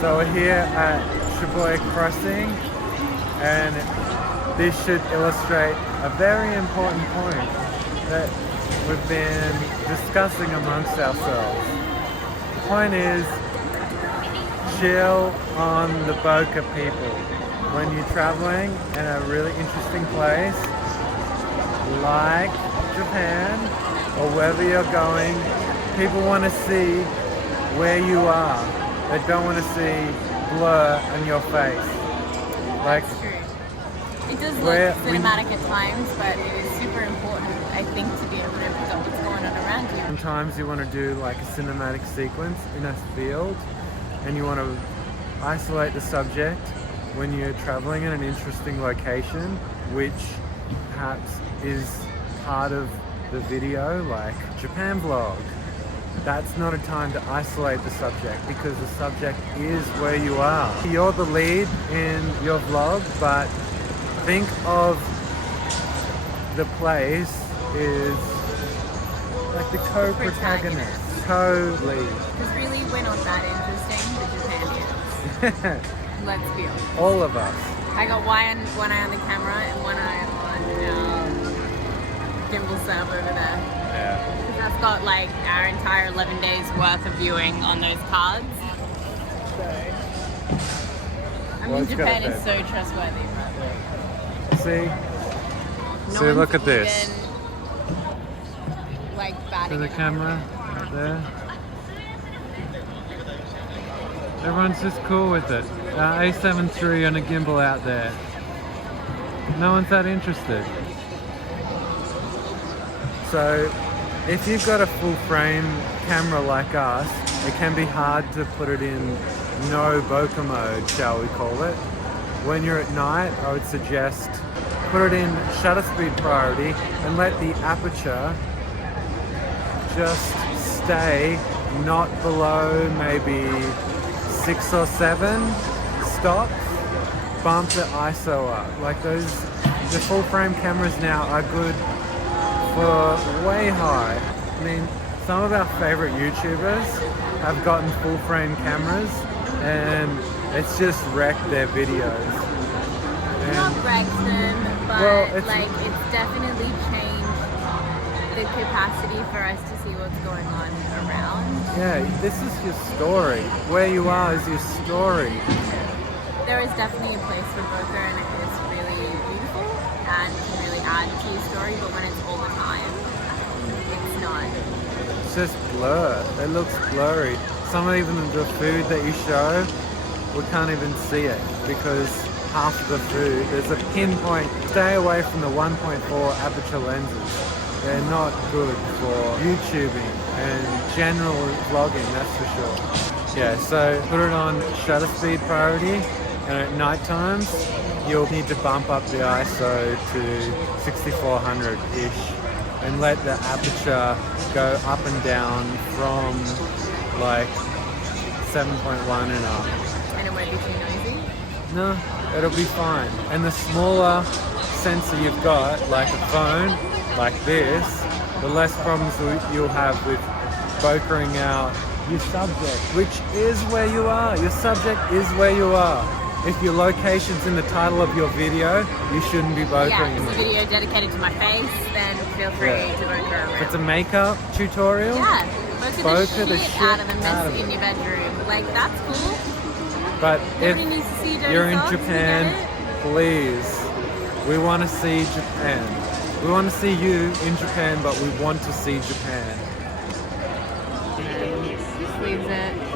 So we're here at Bokeh Crossing, and this should illustrate a very important point that we've been discussing amongst ourselves. The point is, chill on the Bokeh people. When you're traveling in a really interesting place like Japan or wherever you're going, people want to see where you are. They don't want to see blur on your face. Like, that's true. It does look cinematic at times, but it is super important, I think, to be able to pick up what's going on around you. Sometimes you want to do like a cinematic sequence in a field, and you want to isolate the subject when you're traveling in an interesting location, which perhaps is part of the video, like Japan vlog. That's not a time to isolate the subject, because the subject is where you are. You're the lead in your vlog, but think of the place is like the co-protagonist, co-lead. Because really we're not that interesting, the Japan is. Let's be honest. All of us. I got one eye on the camera and one eye on gimbal setup over there. Yeah. Because that's got like our entire 11 days worth of viewing on those cards. So, I mean, Japan is so trustworthy. See? See, look at this. Like batting to the camera up there. Everyone's just cool with it. A7 III on a gimbal out there. No one's that interested. So, if you've got a full frame camera like us, it can be hard to put it in no bokeh mode, shall we call it. When you're at night, I would suggest put it in shutter speed priority and let the aperture just stay not below maybe 6 or 7 stops. Bump the ISO up. Like the full frame cameras now are good for way high. I mean, some of our favorite YouTubers have gotten full frame cameras and it's just wrecked their videos. Not wrecked them, but it's definitely changed the capacity for us to see what's going on around. Yeah, this is your story. Where you are is your story. There is definitely a place for Bokeh, and it is really beautiful and can really add to your story, but when it's all the time, it's not. It's just blur. It looks blurry. Some even the food that you show, we can't even see it because half of the food, there's a pinpoint. Stay away from the 1.4 aperture lenses. They're not good for YouTubing and general vlogging, that's for sure. Yeah, so put it on shutter speed priority, and at night times you'll need to bump up the ISO to 6400-ish and let the aperture go up and down from like 7.1 and up. And it won't be too noisy? No, it'll be fine. And the smaller sensor you've got, like a phone, like this, the less problems you'll have with bokehing out your subject, which is where you are. Your subject is where you are. If your location's in the title of your video, you shouldn't be bokehing. Yeah, if it's a video dedicated to my face, then feel free to bokeh around. If it's a makeup tutorial, bokeh the shit out of the mess in your bedroom. Like, that's cool. But nobody needs to see dirty you're in socks, Japan, please, we want to see Japan. We want to see you in Japan, but we want to see Japan. Just leaves it.